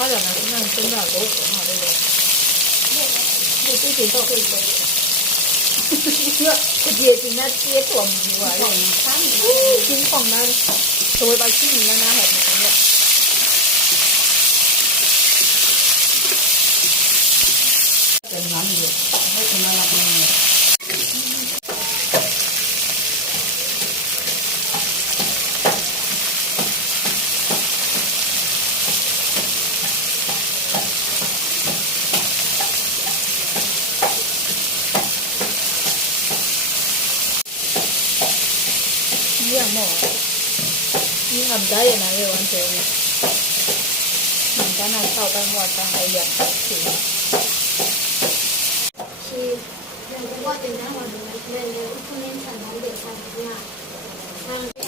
发展的那真的都很好，这个。你最近都可以做。我接近那接ตัวมีว่ะชิ้นของนั้นตัวไปชิ้นนี้นะเห็นไหมเนี่ยเป็นน้ำอยู่ไม่ถึงมาหลับเลยยิ่งหมอยิ่งทำได้ยังไงเลยวันเจอเนี่ยเหมือนกันนะเข้ากันหมดกันไอ้อย่างถึง是人家我对那我们人的婚姻产生的产业，